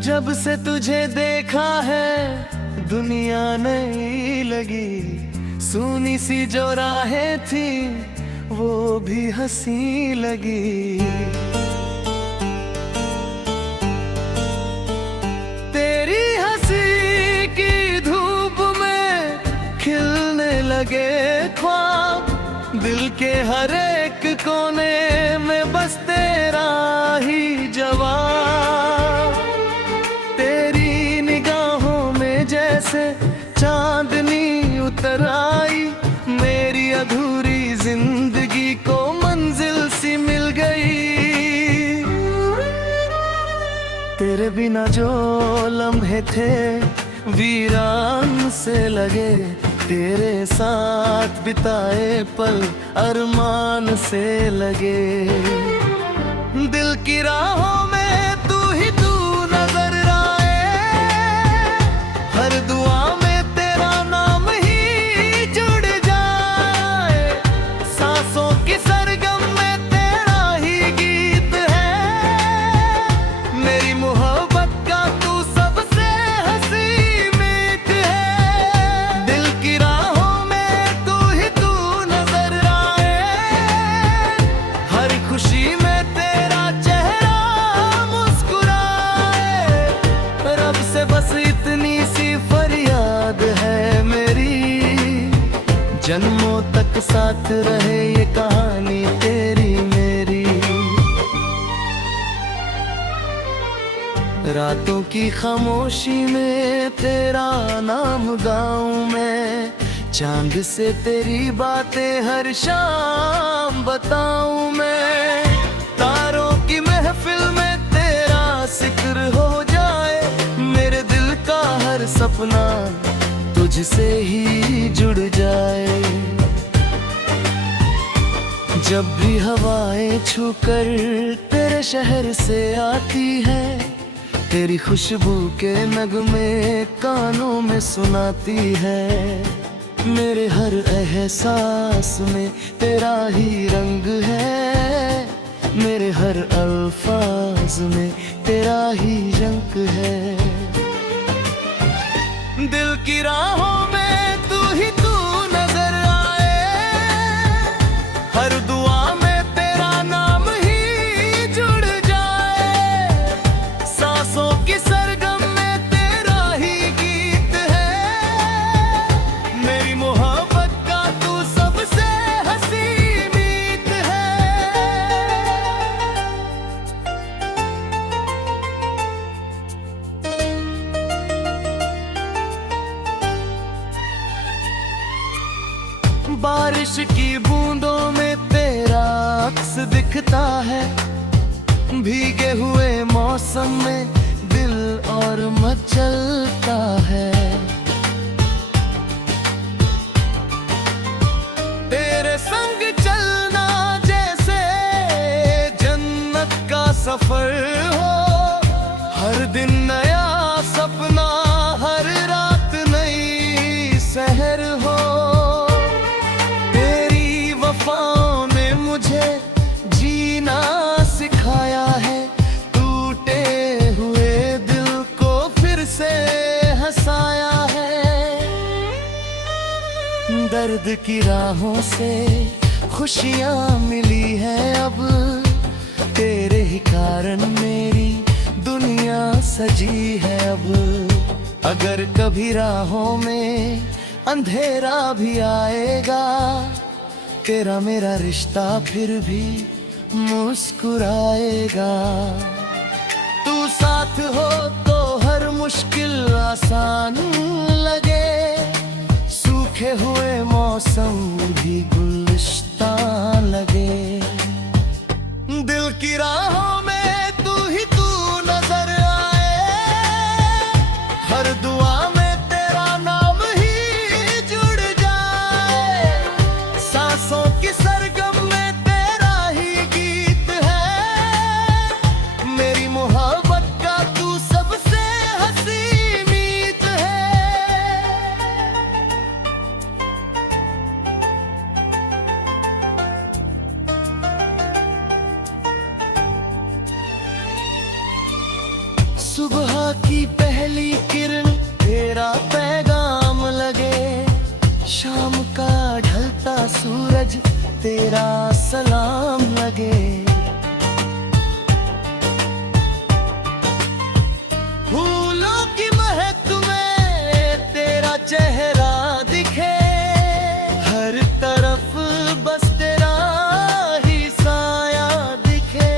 जब से तुझे देखा है दुनिया नई लगी, सूनी सी जो राहें थी वो भी हंसी लगी। तेरी हंसी की धूप में खिलने लगे ख्वाब, दिल के हर एक कोने में बस तेरा ही जवाब। तेरी निगाहों में जैसे चांदनी उतर आई, मेरी अधूरी जिंदगी को मंजिल सी मिल गई। तेरे बिना जो लम्हे थे वीरान से लगे, तेरे साथ बिताए पल अरमान से लगे। दिल की राहों में तू ही तू नजर आए, हर दुआ में तेरा नाम ही जुड़ जाए। सांसों की सरगम में तेरा ही गीत है, मेरी मोहब्बत का तू सबसे हंसी मीत है। दिल की राहों में तू ही तू नजर आए, हर खुशी में तेरा चेहरा मुस्कुराए। रब से बस इतनी सी फरियाद है मेरी, जन्मों तक साथ रहे ये कहानी तेरी मेरी। रातों की खामोशी में तेरा नाम गाऊं मैं, चांद से तेरी बातें हर शाम बताऊं मैं। तारों की महफिल में तेरा जिक्र हो जाए, मेरे दिल का हर सपना तुझसे ही जुड़ जाए। जब भी हवाएं छूकर तेरे शहर से आती है, तेरी खुशबू के नगमे कानों में सुनाती है। मेरे हर एहसास में तेरा ही रंग है, मेरे हर अल्फाज में तेरा ही रंग है। दिल की राहों में तू ही तू नजर आए, हर दुआ में तेरा नाम ही जुड़ जाए। सांसों की सरगम में तेरा ही गीत है, मेरी मोहब्बत का तू सबसे हंसी मीत है। बारिश की बूंदों में तेरा अक्स दिखता है, भीगे हुए मौसम में दिल और मचलता है। तेरे संग चलना जैसे जन्नत का सफर हो, हर दिन नया सपना, हर रात नई सहर हो। तेरी वफाओं ने मुझे जीना सिखाया है, टूटे हुए दिल को फिर से हंसाया है। दर्द की राहों से खुशियाँ मिली हैं अब, तेरे ही कारण मेरी दुनिया सजी है अब। अगर कभी राहों में अंधेरा भी आएगा, तेरा मेरा रिश्ता फिर भी मुस्कुराएगा। तू साथ हो तो हर मुश्किल आसान लगे, सूखे हुए मौसम भी गुलिस्तान लगे। दिल की राहों में तू ही तू नजर आए, हर दुआ में तेरा नाम ही जुड़ जाए। सांसों की सरगम में तेरा ही गीत है, मेरी मोहब्बत का तू सबसे हंसी मीत है। सुबह तेरा सलाम लगे। फूलों की महक में तेरा चेहरा दिखे, हर तरफ बस तेरा ही साया दिखे।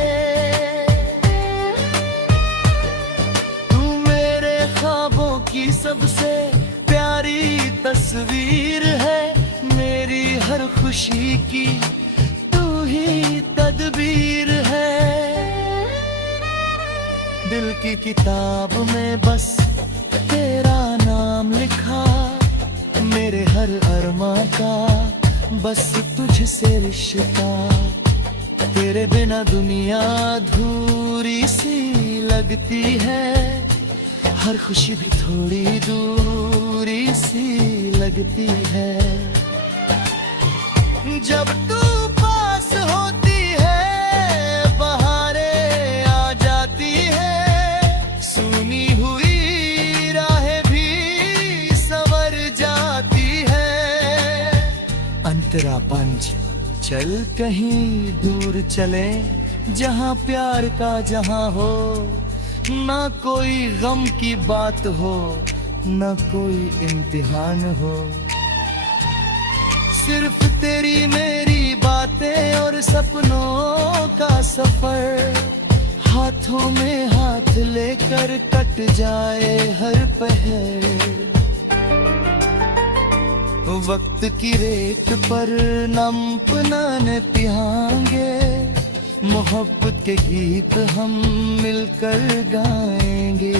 तू मेरे ख्वाबों की सबसे प्यारी तस्वीर है, मेरी हर खुशी की तू ही तदबीर है। दिल की किताब में बस तेरा नाम लिखा, मेरे हर अरमा का बस तुझसे रिश्ता। तेरे बिना दुनिया अधूरी सी लगती है, हर खुशी भी थोड़ी दूरी सी लगती है। जब तू पास होती है बहारें आ जाती है, सुनी हुई राहें भी संवर जाती है। अंतरा पंच चल कहीं दूर चले, जहाँ प्यार का जहाँ हो, ना कोई गम की बात हो, ना कोई इम्तिहान हो। सिर्फ तेरी मेरी बातें और सपनों का सफर, हाथों में हाथ लेकर कट जाए हर पहर। वक्त की रेत पर नम पनाने पिहाएंगे, मोहब्बत के गीत हम मिलकर गाएंगे।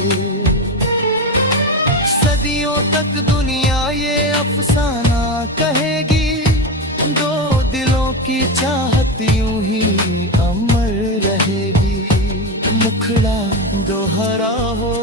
सदियों तक दुनिया ये अफसाना कहेगी, दो दिलों की चाहत यूं ही अमर रहेगी। मुखड़ा दोहरा हो